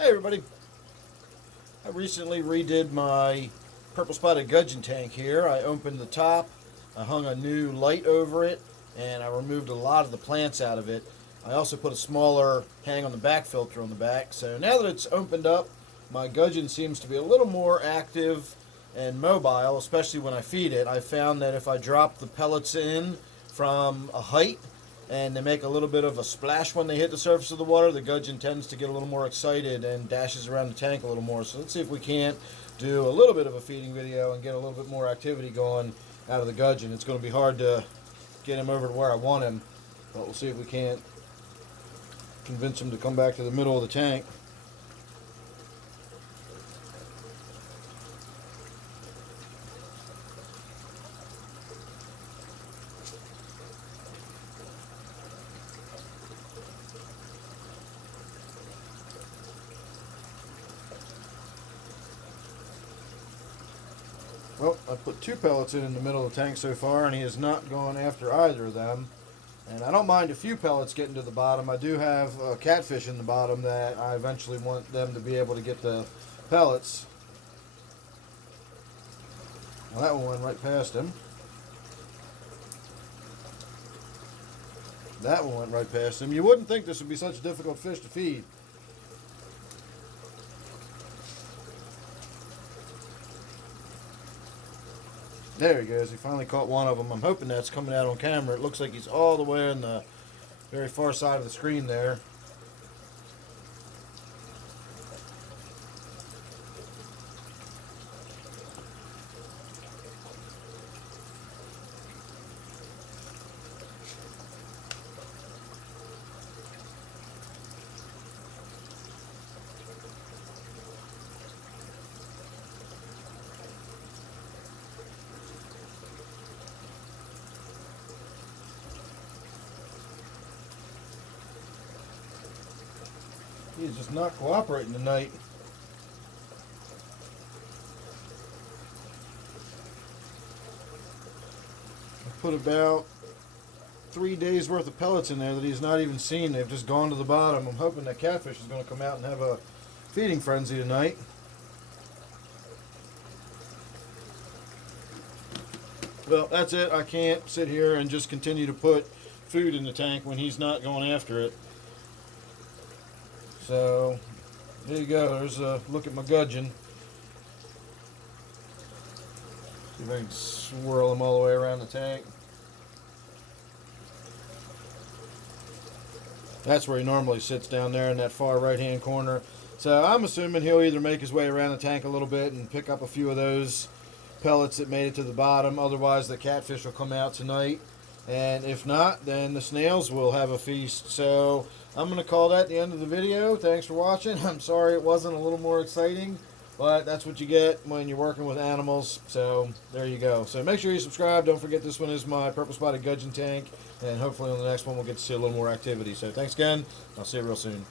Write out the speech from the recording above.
Hey everybody, I recently redid my Purple Spotted Gudgeon tank here. I opened the top, I hung a new light over it, and I removed a lot of the plants out of it. I also put a smaller hang on the back filter on the back. So now that it's opened up, my gudgeon seems to be a little more active and mobile, especially when I feed it. I found that if I drop the pellets in from a height, and they make a little bit of a splash when they hit the surface of the water, the gudgeon tends to get a little more excited and dashes around the tank a little more. So let's see if we can't do a little bit of a feeding video and get a little bit more activity going out of the gudgeon. It's going to be hard to get him over to where I want him, but we'll see if we can't convince him to come back to the middle of the tank. Well, I put 2 pellets in the middle of the tank so far, and he has not gone after either of them. And I don't mind a few pellets getting to the bottom. I do have a catfish in the bottom that I eventually want them to be able to get the pellets. Well, that one went right past him. That one went right past him. You wouldn't think this would be such a difficult fish to feed. There he goes. He finally caught one of them. I'm hoping that's coming out on camera. It looks like he's all the way on the very far side of the screen there. He's just not cooperating tonight. I put about 3 days worth of pellets in there that he's not even seen. They've just gone to the bottom. I'm hoping that catfish is going to come out and have a feeding frenzy tonight. Well, that's it. I can't sit here and just continue to put food in the tank when he's not going after it. So, there you go. There's a look at my gudgeon. See if I can swirl him all the way around the tank. That's where he normally sits, down there in that far right-hand corner. So I'm assuming he'll either make his way around the tank a little bit and pick up a few of those pellets that made it to the bottom. Otherwise, the catfish will come out tonight. And if not, then the snails will have a feast. So I'm going to call that the end of the video. Thanks for watching. I'm sorry it wasn't a little more exciting, but that's what you get when you're working with animals. So there you go. So make sure you subscribe. Don't forget, this one is my Purple Spotted Gudgeon tank, and hopefully on the next one we'll get to see a little more activity. So thanks again. I'll see you real soon.